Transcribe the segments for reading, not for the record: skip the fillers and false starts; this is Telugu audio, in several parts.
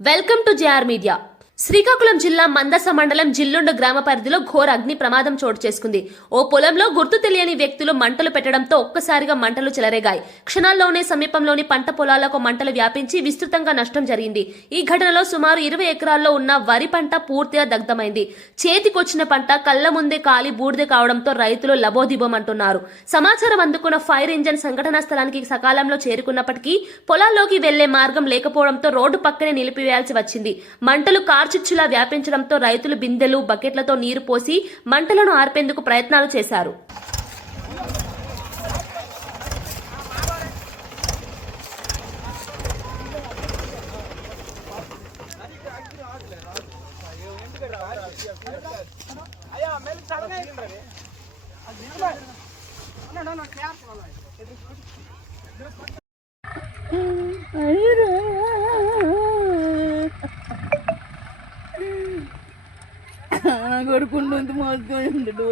Welcome to JR media. Srikakulam జిల్లా మందస మండలం జిల్లుండ గ్రామ పరిధిలో ఘోర అగ్ని ప్రమాదం చోటు చేసుకుంది. ఓ పొలంలో గుర్తు తెలియని వ్యక్తులు మంటలు పెట్టడంతో ఒక్కసారిగా మంటలు చెలరేగాయి. క్షణాల్లోనే సమీపంలోని పంట పొలాలకు మంటలు వ్యాపించి విస్తృతంగా నష్టం జరిగింది. ఈ ఘటనలో సుమారు 20 ఎకరాల్లో ఉన్న వరి పంట పూర్తిగా దగ్ధమైంది. చేతికొచ్చిన పంట కళ్ల ముందే కాలి బూడిద కావడంతో రైతులు లబోదిబోమంటున్నారు. సమాచారం అందుకున్న ఫైర్ ఇంజన్ సంఘటనా స్థలానికి సకాలంలో చేరుకున్నప్పటికీ పొలాల్లోకి వెళ్లే మార్గం లేకపోవడంతో రోడ్డు పక్కనే నిలిపివేయాల్సి వచ్చింది. మంటలు చిచ్చులా వ్యాపించడంతో రైతులు బిందెలు బకెట్లతో నీరు పోసి మంటలను ఆర్పేందుకు ప్రయత్నాలు చేశారు. కొడుకుంటుంది మోసుకుంటాడు.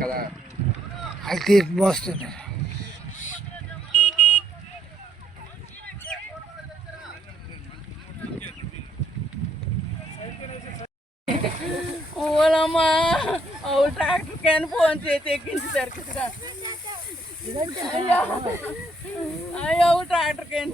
కదా అయితే మోస్తుంది. ఓలమ్మా ట్రాక్టర్ క్యాన్ ఫోన్ చేసి ఎక్కించారు కదా. అయ్యో ట్రాక్టర్ క్యాన్